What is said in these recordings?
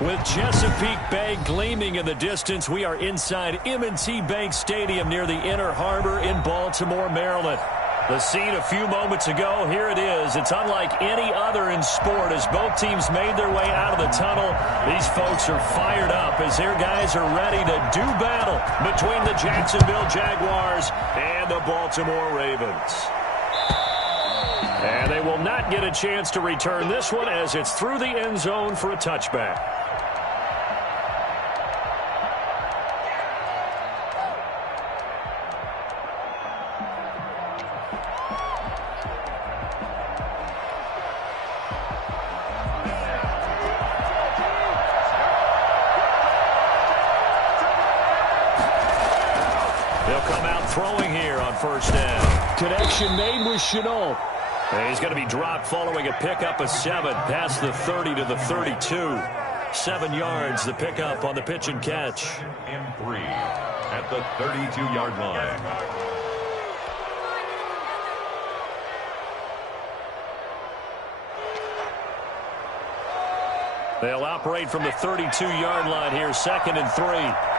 With Chesapeake Bay gleaming in the distance, we are inside M&T Bank Stadium near the Inner Harbor in Baltimore, Maryland. The scene a few moments ago, here it is. It's unlike any other in sport as both teams made their way out of the tunnel. These folks are fired up as their guys are ready to do battle between the Jacksonville Jaguars and the Baltimore Ravens. And they will not get a chance to return this one as it's through the end zone for a touchback. They'll come out throwing here on first down. Connection made with Chenault. And he's going to be dropped following a pickup of 7 past the 30 to the 32. 7 yards, the pickup on the pitch and catch. And 3 at the 32-yard line. They'll operate from the 32-yard line here, 2nd and 3.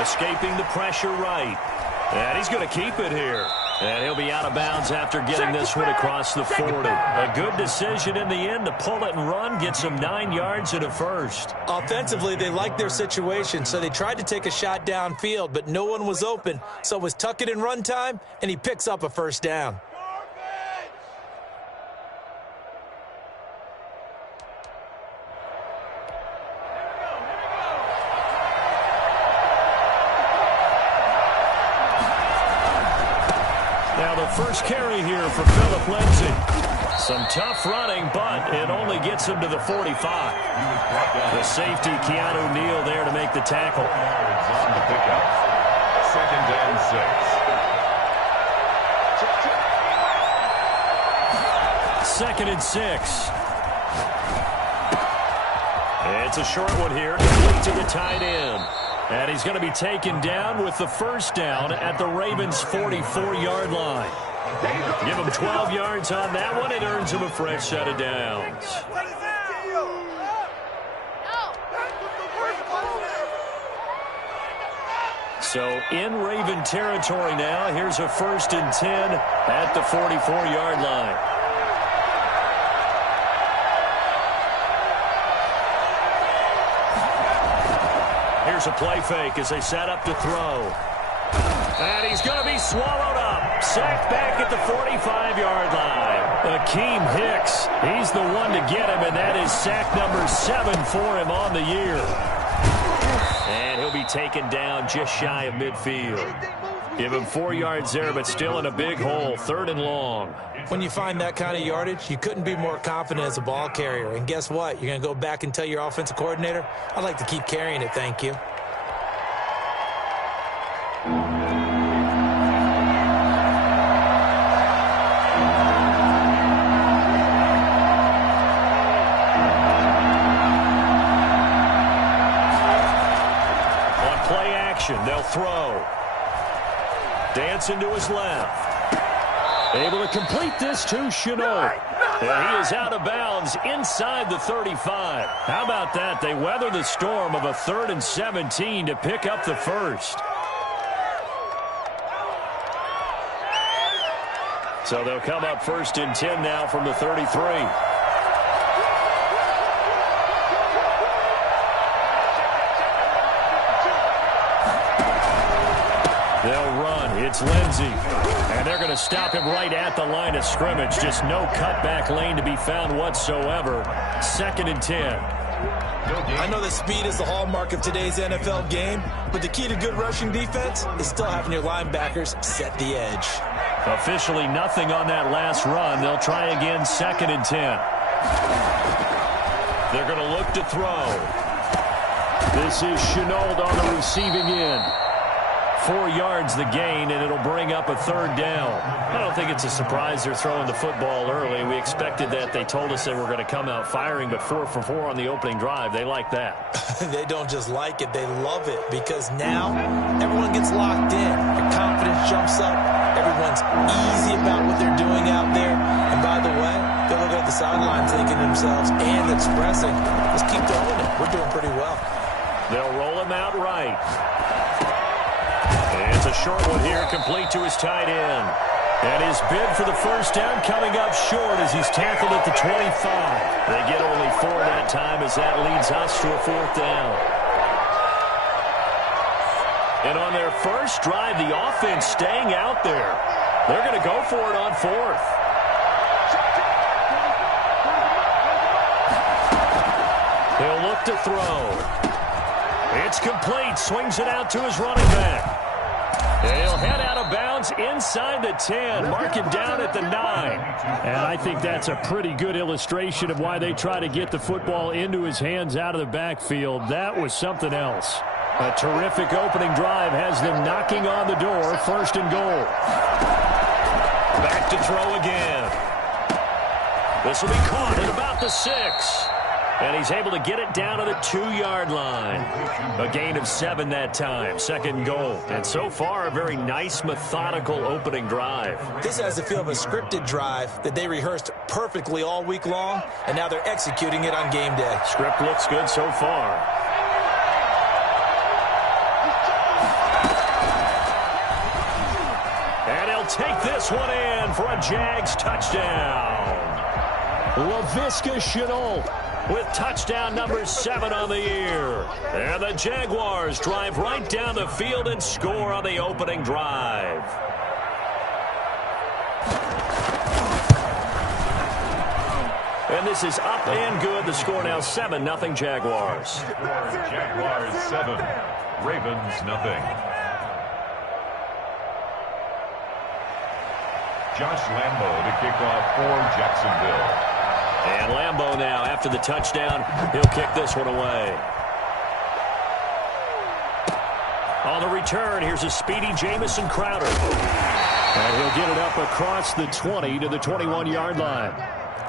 Escaping the pressure right. And he's going to keep it here. And he'll be out of bounds after getting this one across the 40. A good decision in the end to pull it and run, get some 9 yards and a first. Offensively, they liked their situation, so they tried to take a shot downfield, but no one was open. So it was tuck it and run time, and he picks up a first down. First carry here for Phillip Lindsay. Some tough running, but it only gets him to the 45. The safety, Keanu Neal, there to make the tackle. On the pickup. 2nd and 6. 2nd and 6. It's a short one here, complete to the tight end. And he's going to be taken down with the first down at the Ravens' 44-yard line. Give him 12 yards on that one. It earns him a fresh set of downs. So in Raven territory now. Here's a 1st and 10 at the 44-yard line. Here's a play fake as they set up to throw. And he's going to be swallowed up. Sacked back at the 45-yard line. Akeem Hicks, he's the one to get him, and that is sack number 7 for him on the year. And he'll be taken down just shy of midfield. Give him 4 yards there, but still in a big hole, 3rd and long. When you find that kind of yardage, you couldn't be more confident as a ball carrier. And guess what? You're going to go back and tell your offensive coordinator, I'd like to keep carrying it, thank you. They'll throw. Dancing to his left. Able to complete this to Chenault. And he is out of bounds inside the 35. How about that? They weather the storm of a 3rd and 17 to pick up the first. So they'll come up 1st and 10 now from the 33. They'll run. It's Lindsay. And they're going to stop him right at the line of scrimmage. Just no cutback lane to be found whatsoever. 2nd and 10. I know that speed is the hallmark of today's NFL game, but the key to good rushing defense is still having your linebackers set the edge. Officially nothing on that last run. They'll try again, 2nd and 10. They're going to look to throw. This is Chenault on the receiving end. 4 yards the gain, and it'll bring up a 3rd down. I don't think it's a surprise they're throwing the football early. We expected that. They told us they were going to come out firing, but 4 for 4 on the opening drive. They like that. They don't just like it, they love it, because now everyone gets locked in. Their confidence jumps up. Everyone's just easy about what they're doing out there. And by the way, they're looking at the sideline thinking to themselves and expressing, let's keep throwing it. We're doing pretty well. They'll roll him out right. And it's a short one here, complete to his tight end. And his bid for the first down coming up short as he's tackled at the 25. They get only 4 that time as that leads us to a 4th down. And on their first drive, the offense staying out there. They're going to go for it on 4th. He'll look to throw. It's complete. Swings it out to his running back. He'll head out of bounds inside the 10. Mark him down at the 9. And I think that's a pretty good illustration of why they try to get the football into his hands out of the backfield. That was something else. A terrific opening drive has them knocking on the door. 1st and goal. Back to throw again. This will be caught at about the 6. And he's able to get it down to the 2-yard line. A gain of 7 that time. 2nd goal. And so far, a very nice, methodical opening drive. This has the feel of a scripted drive that they rehearsed perfectly all week long, and now they're executing it on game day. Script looks good so far. And he'll take this one in for a Jags touchdown. Laviska Shenault with touchdown number 7 on the year. And the Jaguars drive right down the field and score on the opening drive. And this is up and good. The score now 7-0 Jaguars. Jaguars 7, Ravens nothing. Josh Lambo to kick off for Jacksonville. And Lambo now, after the touchdown, he'll kick this one away. On the return, here's a speedy Jamison Crowder. And he'll get it up across the 20 to the 21-yard line.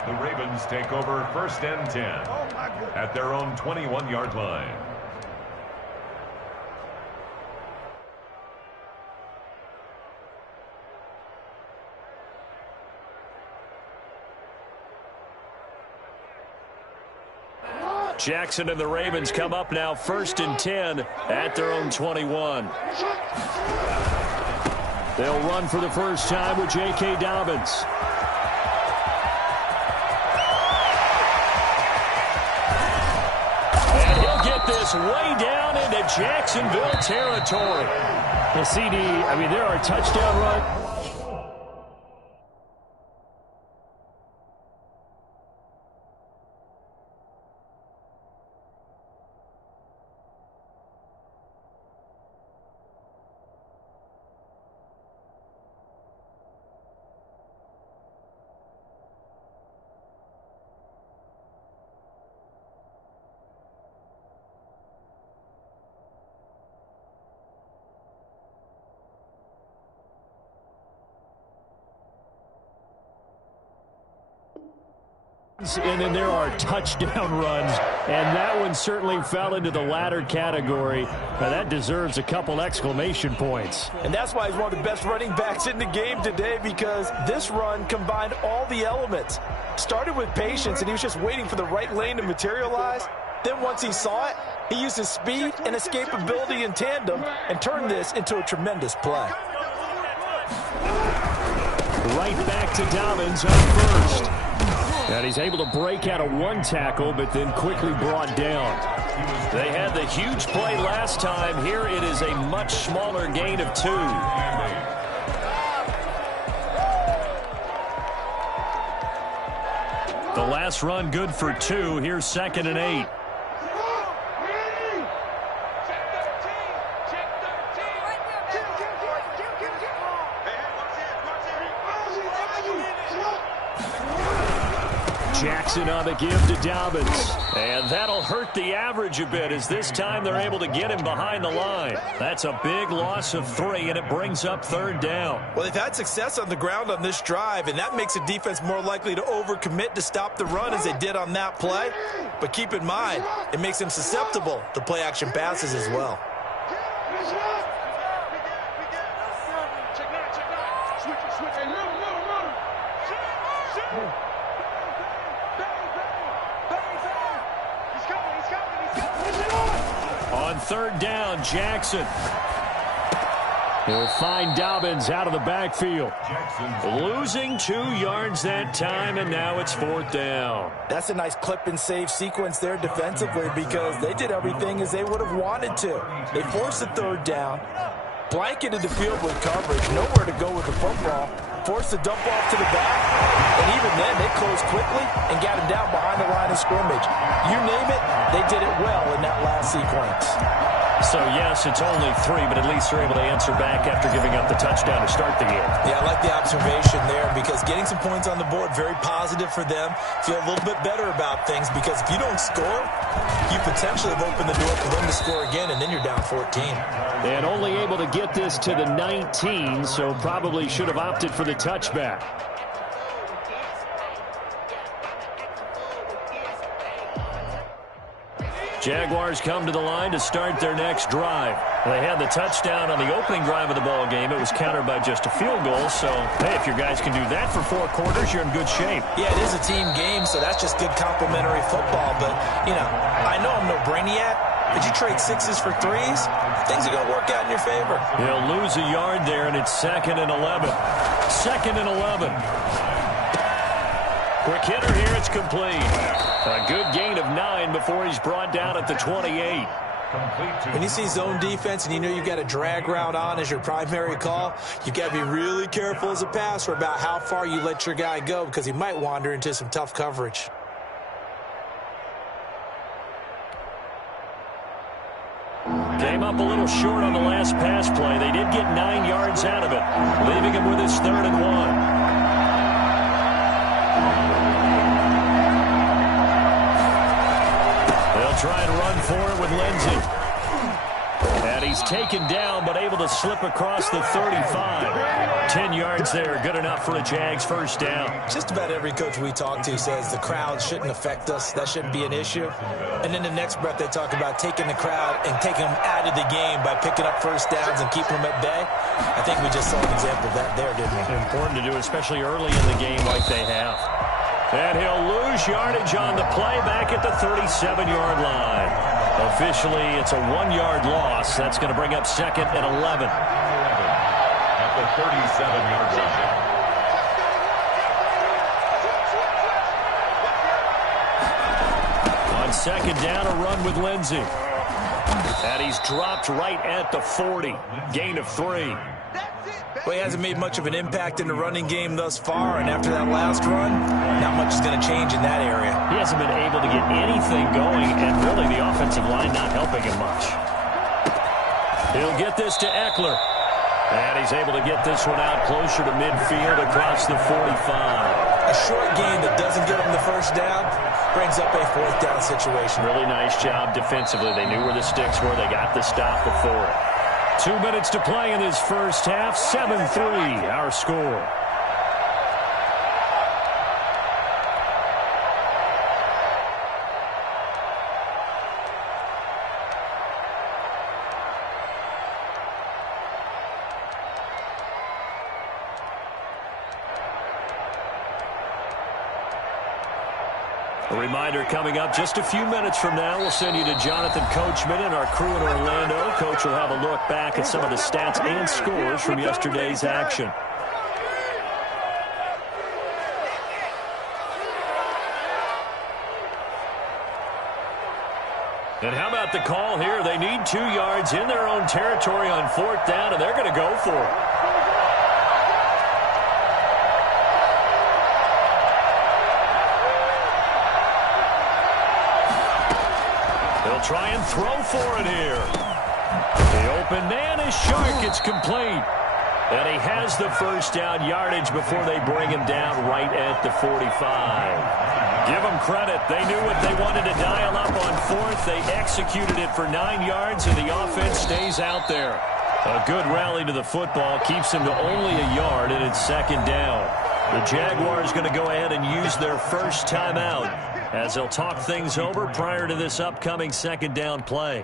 The Ravens take over 1st and 10 at their own 21-yard line. Jackson and the Ravens come up now 1st and 10 at their own 21. They'll run for the first time with J.K. Dobbins. And he'll get this way down into Jacksonville territory. The CD, I mean, there are touchdown runs. And then there are touchdown runs, and that one certainly fell into the latter category. Now that deserves a couple exclamation points. And that's why he's one of the best running backs in the game today, because this run combined all the elements. Started with patience, and he was just waiting for the right lane to materialize. Then once he saw it, he used his speed and escapability in tandem and turned this into a tremendous play. Right back to Dobbins on first. And he's able to break out of one tackle, but then quickly brought down. They had the huge play last time. Here it is a much smaller gain of 2. The last run good for 2. Here's 2nd and 8. Jackson on the give to Dobbins. And that'll hurt the average a bit, as this time they're able to get him behind the line. That's a big loss of 3, and it brings up 3rd down. Well, they've had success on the ground on this drive, and that makes a defense more likely to overcommit to stop the run as they did on that play. But keep in mind, it makes them susceptible to play-action passes as well. On third down, Jackson. He'll find Dobbins out of the backfield. Losing 2 yards that time, and now it's 4th down. That's a nice clip and save sequence there defensively because they did everything as they would have wanted to. They forced the 3rd down, blanketed the field with coverage, nowhere to go with the football, forced the dump off to the back, and even then they closed quickly and got him down behind the line of scrimmage. You name it, they did it well in that last sequence. So, yes, it's only 3, but at least they're able to answer back after giving up the touchdown to start the game. Yeah, I like the observation there because getting some points on the board, very positive for them. Feel a little bit better about things because if you don't score, you potentially have opened the door for them to score again, and then you're down 14. And only able to get this to the 19, so probably should have opted for the touchback. Jaguars come to the line to start their next drive. They had the touchdown on the opening drive of the ball game. It was countered by just a field goal. So, hey, if your guys can do that for 4 quarters, you're in good shape. Yeah, it is a team game, so that's just good complementary football. But, you know, I know I'm no brainiac, but you trade 6s for 3s, things are going to work out in your favor. He'll lose a yard there, and it's 2nd and 11. 2nd and 11. Quick hitter here, it's complete. A good gain of 9 before he's brought down at the 28. When you see zone defense and you know you've got a drag route on as your primary call, you've got to be really careful as a passer about how far you let your guy go because he might wander into some tough coverage. Came up a little short on the last pass play. They did get 9 yards out of it, leaving him with his 3rd and 1. Try and run for it with Lindsey. And he's taken down, but able to slip across the 35. 10 yards there, good enough for a Jags 1st down. Just about every coach we talk to says the crowd shouldn't affect us. That shouldn't be an issue. And then the next breath they talk about taking the crowd and taking them out of the game by picking up 1st downs and keeping them at bay. I think we just saw an example of that there, didn't we? Important to do, especially early in the game like they have. And he'll lose yardage on the play back at the 37-yard line. Officially, it's a 1-yard loss. That's going to bring up 2nd and 11. At the 37-yard line. On 2nd down, a run with Lindsey. And he's dropped right at the 40. Gain of 3. Well, he hasn't made much of an impact in the running game thus far, and after that last run, not much is going to change in that area. He hasn't been able to get anything going, and really the offensive line not helping him much. He'll get this to Eckler. And he's able to get this one out closer to midfield across the 45. A short gain that doesn't get him the 1st down brings up a 4th down situation. Really nice job defensively. They knew where the sticks were. They got the stop before it. 2 minutes to play in this 1st half. 7-3, our score. A reminder coming up just a few minutes from now, we'll send you to Jonathan Coachman and our crew in Orlando. Coach will have a look back at some of the stats and scores from yesterday's action. And how about the call here? They need 2 yards in their own territory on 4th down, and they're going to go for it. Try and throw for it here. The open man is Shark. It's complete. And he has the 1st down yardage before they bring him down right at the 45. Give them credit. They knew what they wanted to dial up on 4th. They executed it for 9 yards, and the offense stays out there. A good rally to the football keeps them to only a yard, and it's 2nd down. The Jaguars going to go ahead and use their 1st timeout as they'll talk things over prior to this upcoming 2nd down play.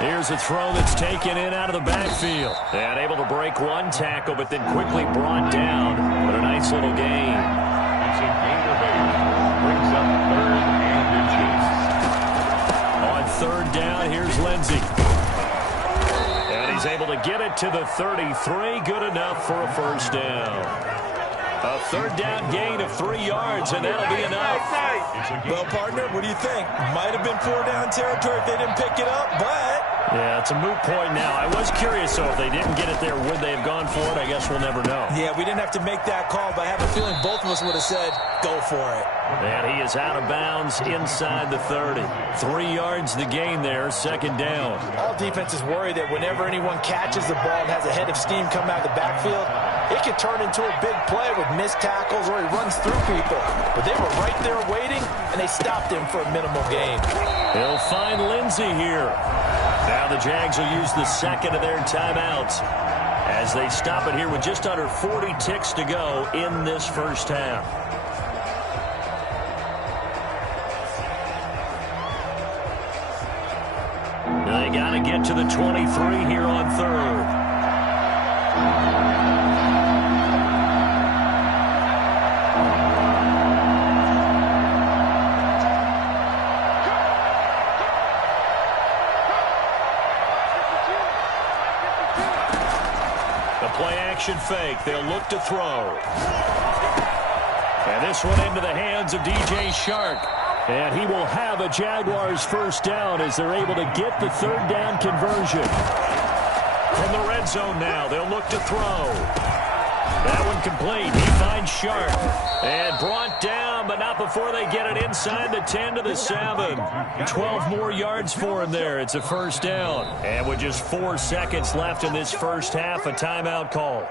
Here's a throw that's taken in out of the backfield. And able to break one tackle, but then quickly brought down. But a nice little gain. It's a gain of 8. Brings up 3rd and inches. On 3rd down, here's Lindsey. And he's able to get it to the 33. Good enough for a first down. A 3rd down gain of 3 yards, and that'll be enough. Well, partner, what do you think? Might have been 4 down territory if they didn't pick it up, but... Yeah, it's a moot point now. I was curious, so if they didn't get it there, would they have gone for it? I guess we'll never know. Yeah, we didn't have to make that call, but I have a feeling both of us would have said, go for it. And he is out of bounds inside the 30. 3 yards the gain there, 2nd down. All defenses worry that whenever anyone catches the ball and has a head of steam come out of the backfield, it could turn into a big play with missed tackles or he runs through people. But they were right there waiting, and they stopped him for a minimal gain. He'll find Lindsey here. Now the Jags will use the 2nd of their timeouts as they stop it here with just under 40 ticks to go in this first half. They got to get to the 23 here on 3rd. Fake. They'll look to throw. And this one into the hands of DJ Shark. And he will have a Jaguars first down as they're able to get the 3rd down conversion. From the red zone now, they'll look to throw. That one complete. He finds Shark. And brought down, but not before they get it inside the 10 to the 7. 12 more yards for him there. It's a first down. And with just 4 seconds left in this first half, a timeout call.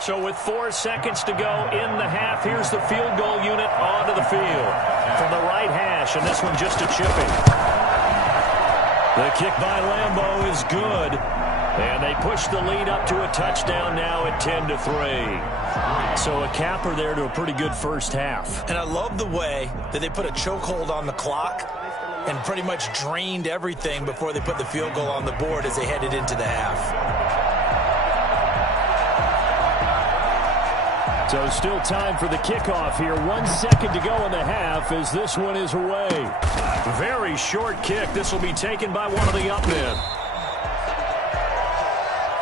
So with 4 seconds to go in the half, here's the field goal unit onto the field. From the right hash, and this one just a chipping. The kick by Lambeau is good. And they push the lead up to a touchdown now at 10-3. So a capper there to a pretty good first half. And I love the way that they put a chokehold on the clock and pretty much drained everything before they put the field goal on the board as they headed into the half. So still time for the kickoff here. 1 second to go in the half as this one is away. Very short kick. This will be taken by one of the up men.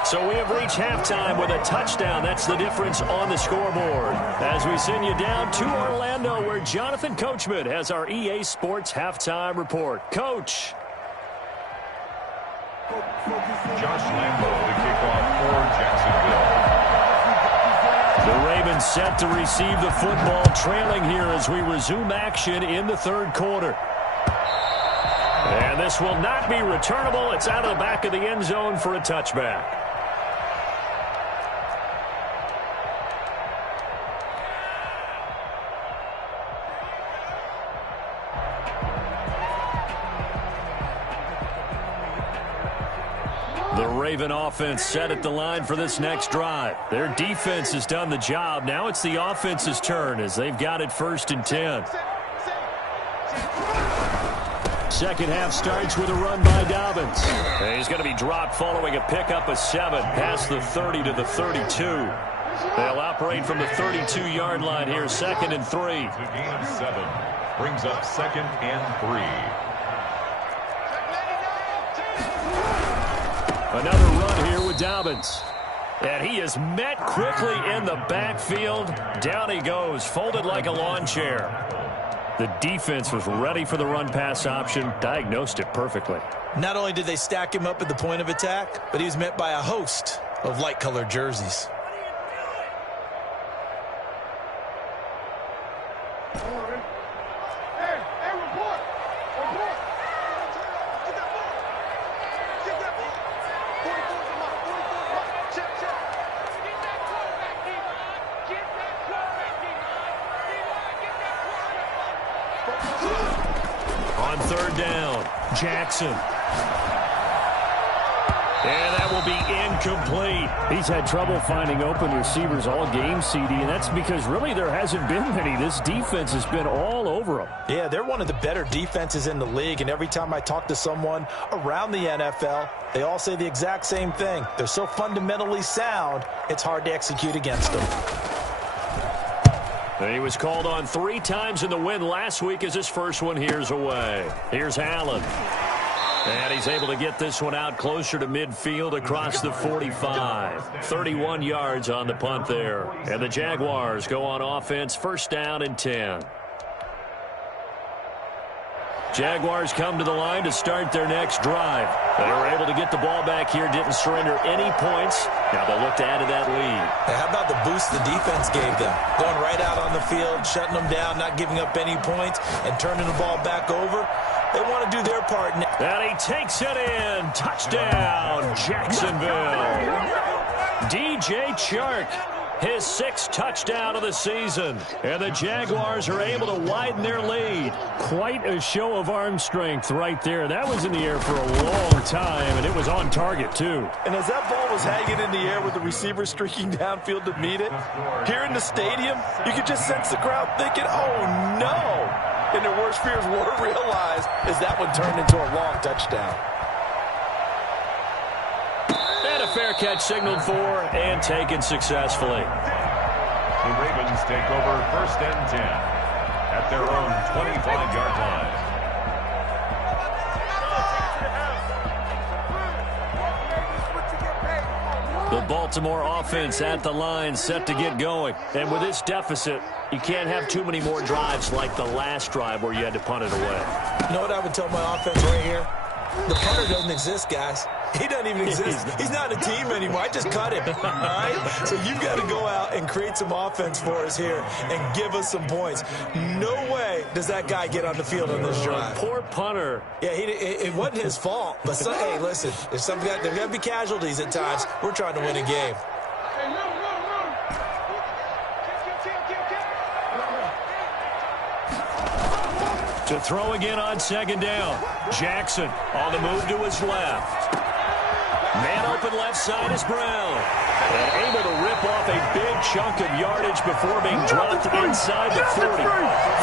So we have reached halftime with a touchdown. That's the difference on the scoreboard. As we send you down to Orlando, where Jonathan Coachman has our EA Sports halftime report. Coach. Josh Lambeau, the kickoff for Jacksonville. The Ravens set to receive the football, trailing here as we resume action in the 3rd quarter. And this will not be returnable. It's out of the back of the end zone for a touchback. The Raven offense set at the line for this next drive. Their defense has done the job. Now it's the offense's turn as they've got it 1st and 10. Second half starts with a run by Dobbins. And he's going to be dropped following a pickup of 7 past the 30 to the 32. They'll operate from the 32-yard line here, 2nd and 3. To gain of 7. Brings up 2nd and 3. Another run here with Dobbins. And he is met quickly in the backfield. Down he goes, folded like a lawn chair. The defense was ready for the run-pass option, diagnosed it perfectly. Not only did they stack him up at the point of attack, but he was met by a host of light-colored jerseys. On 3rd down, Jackson. And that will be incomplete. He's had trouble finding open receivers all game, CD, and that's because really there hasn't been many. This defense has been all over them. Yeah, they're one of the better defenses in the league, and every time I talk to someone around the NFL, they all say the exact same thing. They're so fundamentally sound, it's hard to execute against them. He was called on 3 times in the win last week as his first one here's away. Here's Allen. And he's able to get this one out closer to midfield across the 45. 31 yards on the punt there. And the Jaguars go on offense, first down and 10. Jaguars come to the line to start their next drive. They were able to get the ball back here, didn't surrender any points. Now they'll look to add to that lead. How about the boost the defense gave them? Going right out on the field, shutting them down, not giving up any points, and turning the ball back over. They want to do their part. And he takes it in. Touchdown, Jacksonville. DJ Chark, his 6th touchdown of the season. And the Jaguars are able to widen their lead. Quite a show of arm strength right there. That was in the air for a long time, and it was on target, too. And as that ball was hanging in the air with the receiver streaking downfield to meet it, here in the stadium, you could just sense the crowd thinking, oh, no. And their worst fears were realized as that one turned into a long touchdown. And a fair catch signaled for and taken successfully. The Ravens take over first and 10 at their own 25-yard line. The Baltimore offense at the line, set to get going. And with this deficit, you can't have too many more drives like the last drive where you had to punt it away. You know what I would tell my offense right here? The punter doesn't exist, guys. He doesn't even exist. He's not a team anymore. I just cut him. All right? So you've got to go out and create some offense for us here and give us some points. No way does that guy get on the field on this drive. Poor punter. Yeah, it wasn't his fault. But, hey, listen, there's going to be casualties at times. We're trying to win a game. To throw again on second down. Jackson on the move to his left. Man open left side is Brown. And able to rip off a big chunk of yardage before being dropped inside the 40.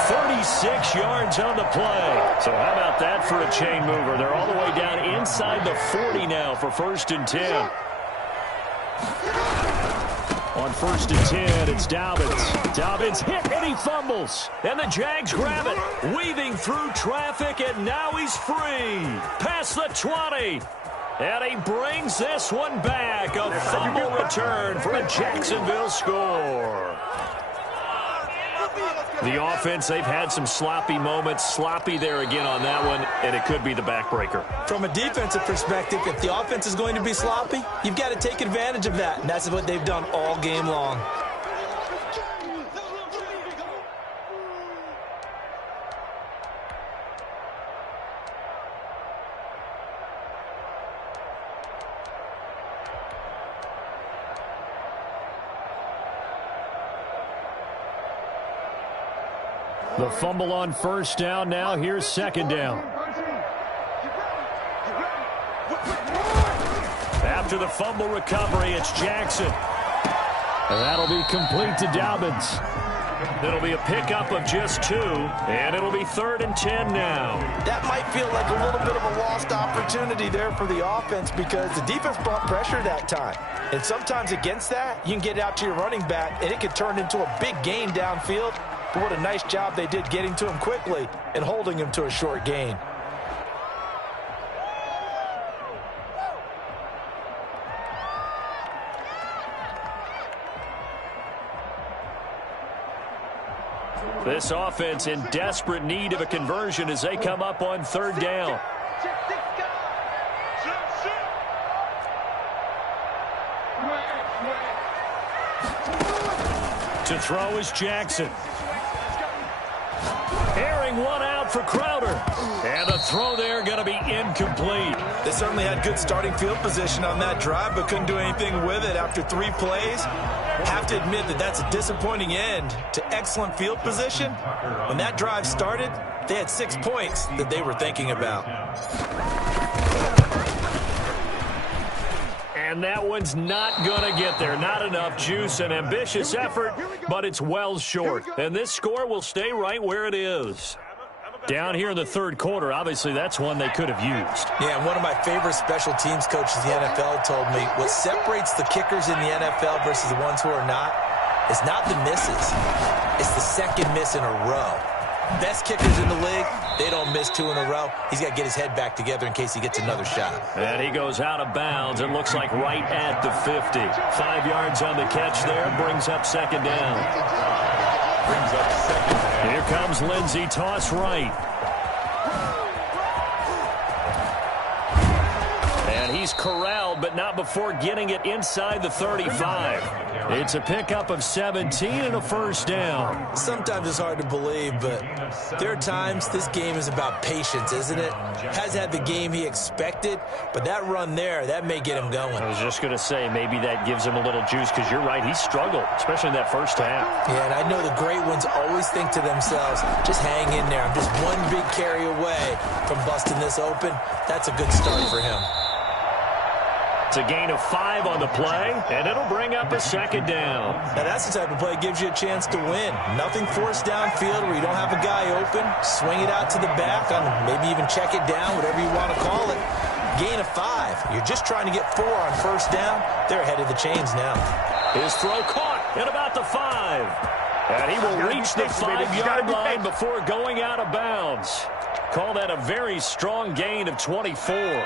36 yards on the play. So how about that for a chain mover? They're all the way down inside the 40 now for first and 10. On first and 10, it's Dobbins. Dobbins hit and he fumbles. And the Jags grab it. Weaving through traffic, and now he's free. Past the 20. And he brings this one back. A fumble return for a Jacksonville score. The offense, they've had some sloppy moments. Sloppy there again on that one, and it could be the backbreaker. From a defensive perspective, if the offense is going to be sloppy, you've got to take advantage of that, and that's what they've done all game long. The fumble on first down. Now here's second down. After the fumble recovery, it's Jackson. And that'll be complete to Dobbins. It'll be a pickup of just 2, and it'll be 3rd and 10 now. That might feel like a little bit of a lost opportunity there for the offense because the defense brought pressure that time. And sometimes against that, you can get out to your running back, and it could turn into a big gain downfield. But what a nice job they did getting to him quickly and holding him to a short gain. This offense in desperate need of a conversion as they come up on 3rd down. To throw is Jackson. Airing one out for Crowder. And the throw there going to be incomplete. They certainly had good starting field position on that drive, but couldn't do anything with it after 3 plays. Have to admit that that's a disappointing end to excellent field position. When that drive started, they had 6 points that they were thinking about. And that one's not going to get there. Not enough juice. An ambitious effort, but it's well short. And this score will stay right where it is. Down here in the third quarter, obviously that's one they could have used. Yeah, and one of my favorite special teams coaches in the NFL told me what separates the kickers in the NFL versus the ones who are not is not the misses. It's the second miss in a row. Best kickers in the league, they don't miss 2 in a row. He's got to get his head back together in case he gets another shot. And he goes out of bounds. It looks like right at the 50. 5 yards on the catch there. Brings up second down. Brings up second down. Here comes Lindsey, toss right. And he's corralled, but not before getting it inside the 35. It's a pickup of 17 and a first down. Sometimes it's hard to believe, but there are times this game is about patience, isn't it? Has had the game he expected, but that run there, that may get him going. I was just going to say, maybe that gives him a little juice, because you're right, he struggled, especially in that first half. Yeah, and I know the great ones always think to themselves, just hang in there. I'm just one big carry away from busting this open. That's a good start for him. It's a gain of 5 on the play, and it'll bring up a second down. Now, that's the type of play that gives you a chance to win. Nothing forced downfield where you don't have a guy open. Swing it out to the back, maybe even check it down, whatever you want to call it. Gain of 5. You're just trying to get 4 on first down. They're ahead of the chains now. His throw caught at about the 5. And he will reach the 5-yard line before going out of bounds. Call that a very strong gain of 24.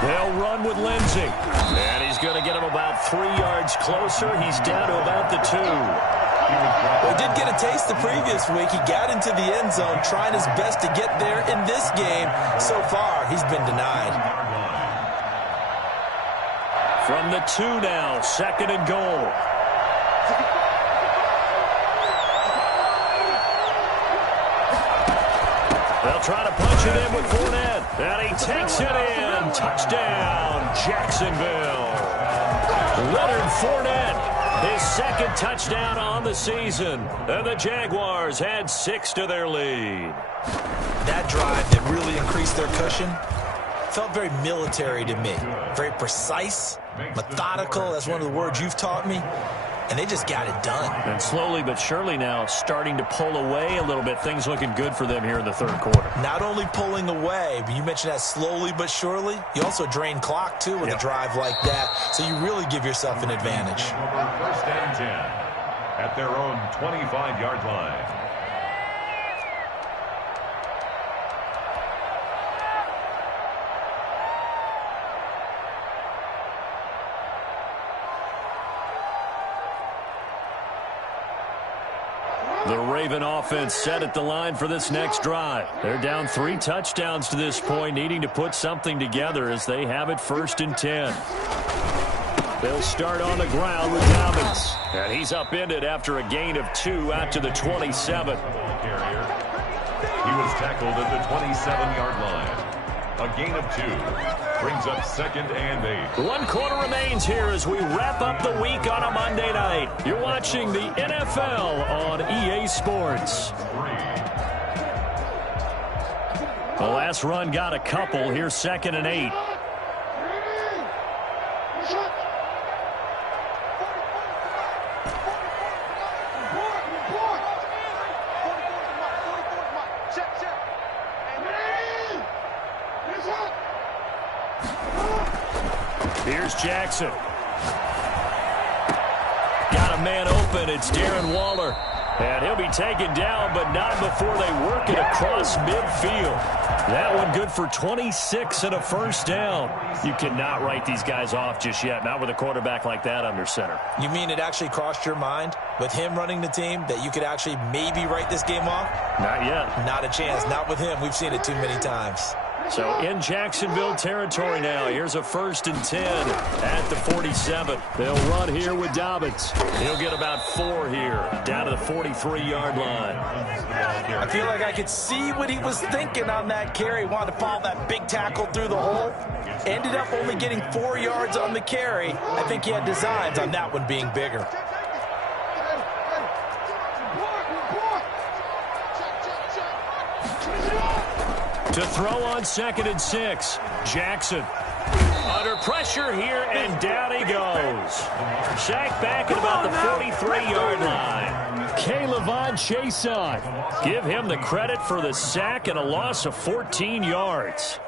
They'll run with Lindsey. And he's going to get him about 3 yards closer. He's down to about the 2. Well, he did get a taste the previous week. He got into the end zone, trying his best to get there in this game. So far, he's been denied. From the 2 now, second and goal. They'll try to punch it in with Fournette. And he takes it in. Touchdown, Jacksonville. Leonard Fournette, his second touchdown on the season. And the Jaguars had 6 to their lead. That drive that really increased their cushion felt very military to me. Very precise, methodical. That's one of the words you've taught me. And they just got it done. And slowly but surely now starting to pull away a little bit. Things looking good for them here in the third quarter. Not only pulling away, but you mentioned that slowly but surely. You also drain clock, too, with a drive like that. So you really give yourself an advantage. First and 10 at their own 25-yard line. The Raven offense set at the line for this next drive. They're down 3 touchdowns to this point, needing to put something together as they have it first and 10. They'll start on the ground with Dobbins. And he's upended after a gain of 2 out to the 27. He was tackled at the 27-yard line. A gain of 2. Brings up second and 8. 1 quarter remains here as we wrap up the week on a Monday night. You're watching the NFL on EA Sports. The last run got a couple. Here's second and 8. Here's Jackson. Got a man open. It's Darren Waller. And he'll be taken down, but not before they work it across midfield. That one good for 26 and a first down. You cannot write these guys off just yet, not with a quarterback like that under center. You mean it actually crossed your mind with him running the team that you could actually maybe write this game off? Not yet. Not a chance. Not with him. We've seen it too many times. So in Jacksonville territory now. Here's a first and 10 at the 47. They'll run here with Dobbins. He'll get about 4 here, down to the 43-yard line. I feel like I could see what he was thinking on that carry. Wanted to follow that big tackle through the hole. Ended up only getting 4 yards on the carry. I think he had designs on that one being bigger. To throw on 2nd and 6. Jackson. Under pressure here, and down he goes. Sacked back at about the 43-yard line. K'Lavon Chaisson. Give him the credit for the sack and a loss of 14 yards.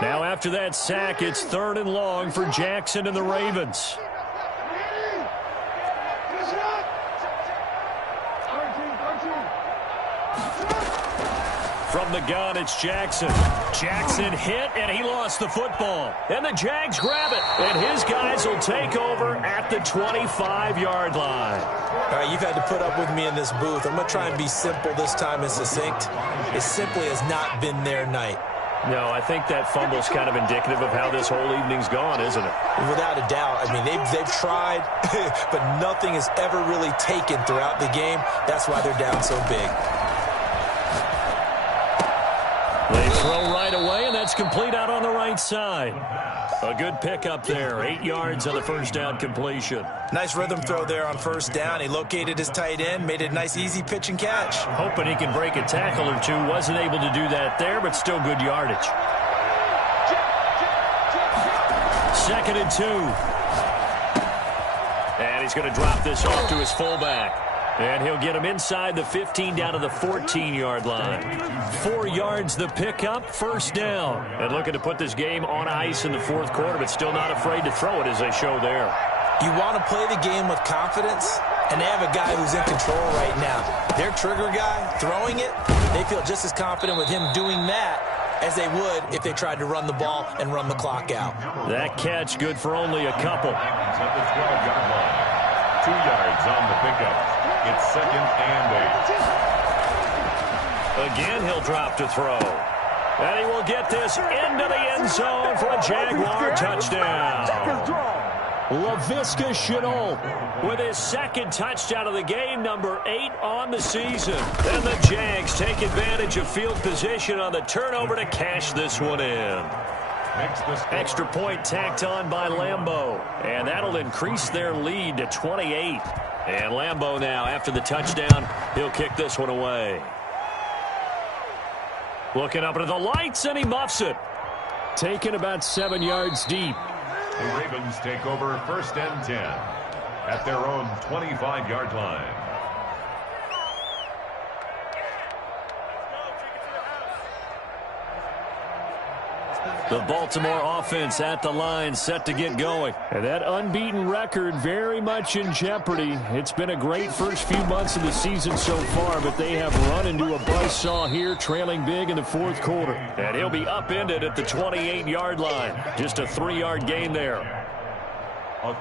Now after that sack, it's 3rd and long for Jackson and the Ravens. From the gun, it's Jackson. Jackson hit, and he lost the football. And the Jags grab it, and his guys will take over at the 25-yard line. All right, you've had to put up with me in this booth. I'm going to try and be simple this time and succinct. It simply has not been their night. No, I think that fumble's kind of indicative of how this whole evening's gone, isn't it? Without a doubt. I mean, they've tried, but nothing has ever really taken throughout the game. That's why they're down so big. They throw right away, and that's complete out on the right side. A good pickup there. 8 yards on the first down completion. Nice rhythm throw there on first down. He located his tight end, made it a nice, easy pitch and catch. Hoping he can break a tackle or two. Wasn't able to do that there, but still good yardage. 2nd and 2. And he's going to drop this off to his fullback. And he'll get him inside the 15 down to the 14-yard line. 4 yards the pickup, first down. And looking to put this game on ice in the 4th quarter, but still not afraid to throw it as they show there. You want to play the game with confidence, and they have a guy who's in control right now. Their trigger guy, throwing it, they feel just as confident with him doing that as they would if they tried to run the ball and run the clock out. That catch good for only a couple. At the 12-yard line. 2 yards on the pickup. It's 2nd and 8. Again, he'll drop to throw. And he will get this into the end zone for a Jaguar touchdown. Laviska Shenault with his 2nd touchdown of the game, number 8 on the season. And the Jags take advantage of field position on the turnover to cash this one in. Extra point tacked on by Lambeau. And that'll increase their lead to 28. And Lambeau now, after the touchdown, he'll kick this one away. Looking up into the lights, and he muffs it. taken about 7 yards deep. The Ravens take over 1st and 10 at their own 25-yard line. The Baltimore offense at the line, set to get going. And that unbeaten record very much in jeopardy. It's been a great first few months of the season so far, but they have run into a buzzsaw here, trailing big in the 4th quarter. And he'll be upended at the 28-yard line. Just a 3-yard gain there.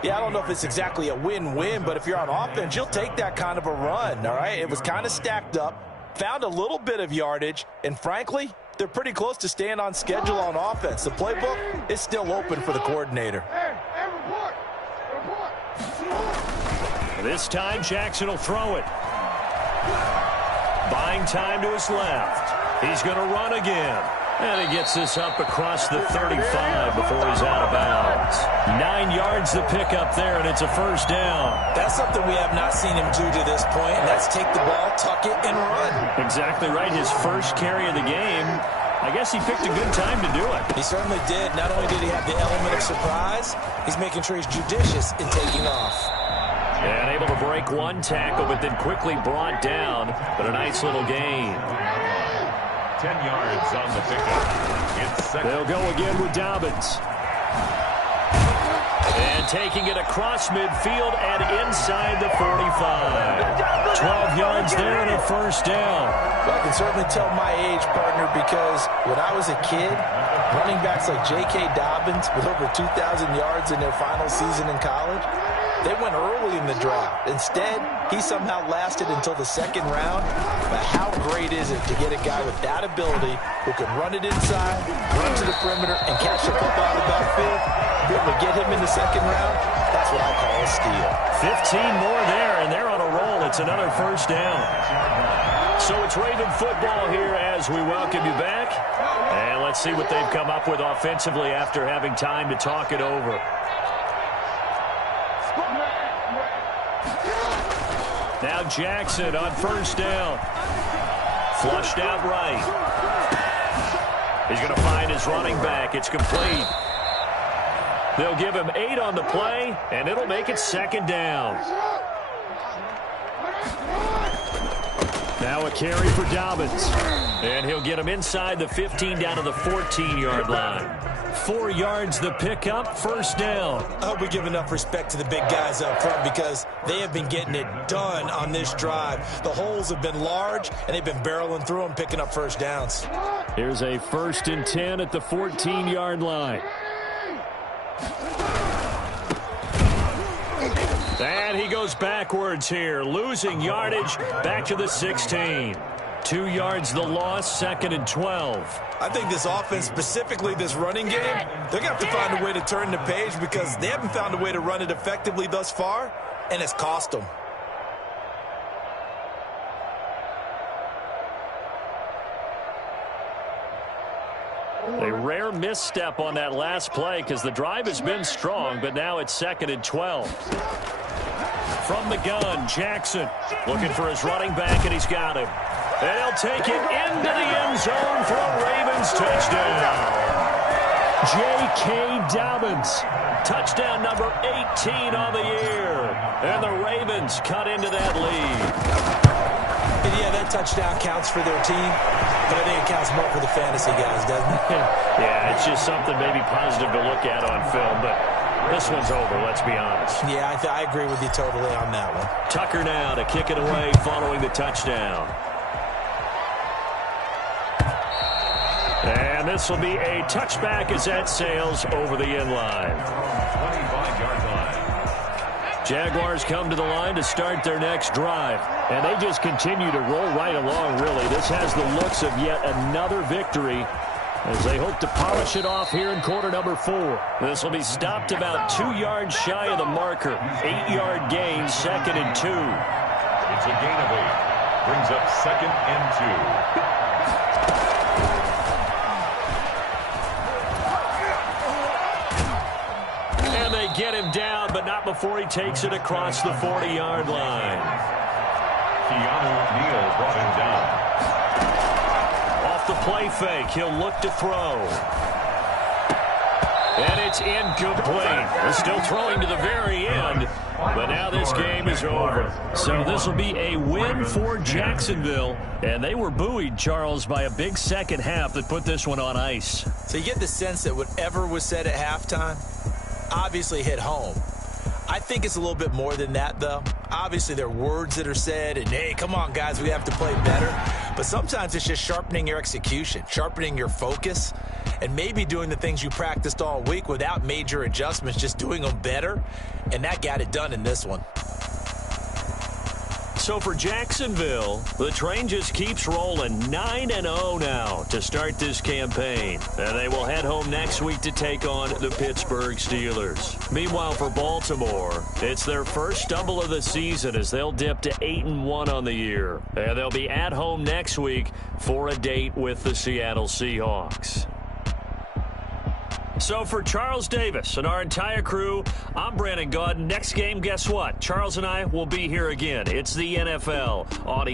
Yeah, I don't know if it's exactly a win-win, but if you're on offense, you'll take that kind of a run, all right? It was kind of stacked up, found a little bit of yardage, and frankly, they're pretty close to staying on schedule on offense. The playbook is still open for the coordinator. This time, Jackson will throw it. Buying time to his left. He's going to run again. And he gets this up across the 35 before he's out of bounds. 9 yards to pick up there, and it's a first down. That's something we have not seen him do to this point, and that's take the ball, tuck it, and run. Exactly right. His first carry of the game. I guess he picked a good time to do it. He certainly did. Not only did he have the element of surprise, he's making sure he's judicious in taking off. And able to break one tackle, but then quickly brought down. But a nice little gain. 10 yards on the pickup. It's second. They'll go again with Dobbins. And taking it across midfield and inside the 45. 12 yards there and a first down. Well, I can certainly tell my age, partner, because when I was a kid, running backs like J.K. Dobbins with over 2,000 yards in their final season in college, they went early in the draft. Instead, he somehow lasted until the 2nd round. But how great is it to get a guy with that ability who can run it inside, run to the perimeter, and catch the football in the backfield? Be able to get him in the 2nd round, that's what I call a steal. 15 more there, and they're on a roll. It's another first down. So it's Raven football here as we welcome you back. And let's see what they've come up with offensively after having time to talk it over. Now Jackson on first down. Flushed out right. He's going to find his running back. It's complete. They'll give him 8 on the play, and it'll make it second down. Now a carry for Dobbins. And he'll get him inside the 15 down to the 14-yard line. 4 yards the pickup, first down. I hope we give enough respect to the big guys up front because they have been getting it done on this drive. The holes have been large, and they've been barreling through them, picking up first downs. Here's a 1st and 10 at the 14-yard line. And he goes backwards here, losing yardage back to the 16. 2 yards the loss, 2nd and 12. I think this offense, specifically this running game, they're going to have to find a way to turn the page because they haven't found a way to run it effectively thus far, and it's cost them. A rare misstep on that last play because the drive has been strong, but now it's 2nd and 12. From the gun, Jackson looking for his running back, and he's got him. And he'll take it into the end zone for a Ravens touchdown. J.K. Dobbins, touchdown number 18 on the year. And the Ravens cut into that lead. And yeah, that touchdown counts for their team, but I think it counts more for the fantasy guys, doesn't it? Yeah, it's just something maybe positive to look at on film, but this one's over, let's be honest. Yeah, I agree with you totally on that one. Tucker now to kick it away following the touchdown. And this will be a touchback as that sails over the end line. 25-yard line. Jaguars come to the line to start their next drive. And they just continue to roll right along, really. This has the looks of yet another victory as they hope to polish it off here in quarter number 4. This will be stopped about 2 yards shy of the marker. 8-yard gain, 2nd and 2. It's a gain of 8. Brings up 2nd and 2. And they get him down, but not before he takes it across the 40-yard line. Keanu Neal brought him down. Off the play fake, he'll look to throw. And it's incomplete. They're still throwing to the very end, but now this game is over. So this will be a win for Jacksonville. And they were buoyed, Charles, by a big second half that put this one on ice. So you get the sense that whatever was said at halftime obviously hit home. I think it's a little bit more than that, though. Obviously, there are words that are said, and, hey, come on, guys, we have to play better. But sometimes it's just sharpening your execution, sharpening your focus, and maybe doing the things you practiced all week without major adjustments, just doing them better. And that got it done in this one. So for Jacksonville, the train just keeps rolling 9-0 now to start this campaign. And they will head home next week to take on the Pittsburgh Steelers. Meanwhile, for Baltimore, it's their first stumble of the season as they'll dip to 8-1 on the year. And they'll be at home next week for a date with the Seattle Seahawks. So for Charles Davis and our entire crew, I'm Brandon Gaudin. Next game, guess what? Charles and I will be here again. It's the NFL on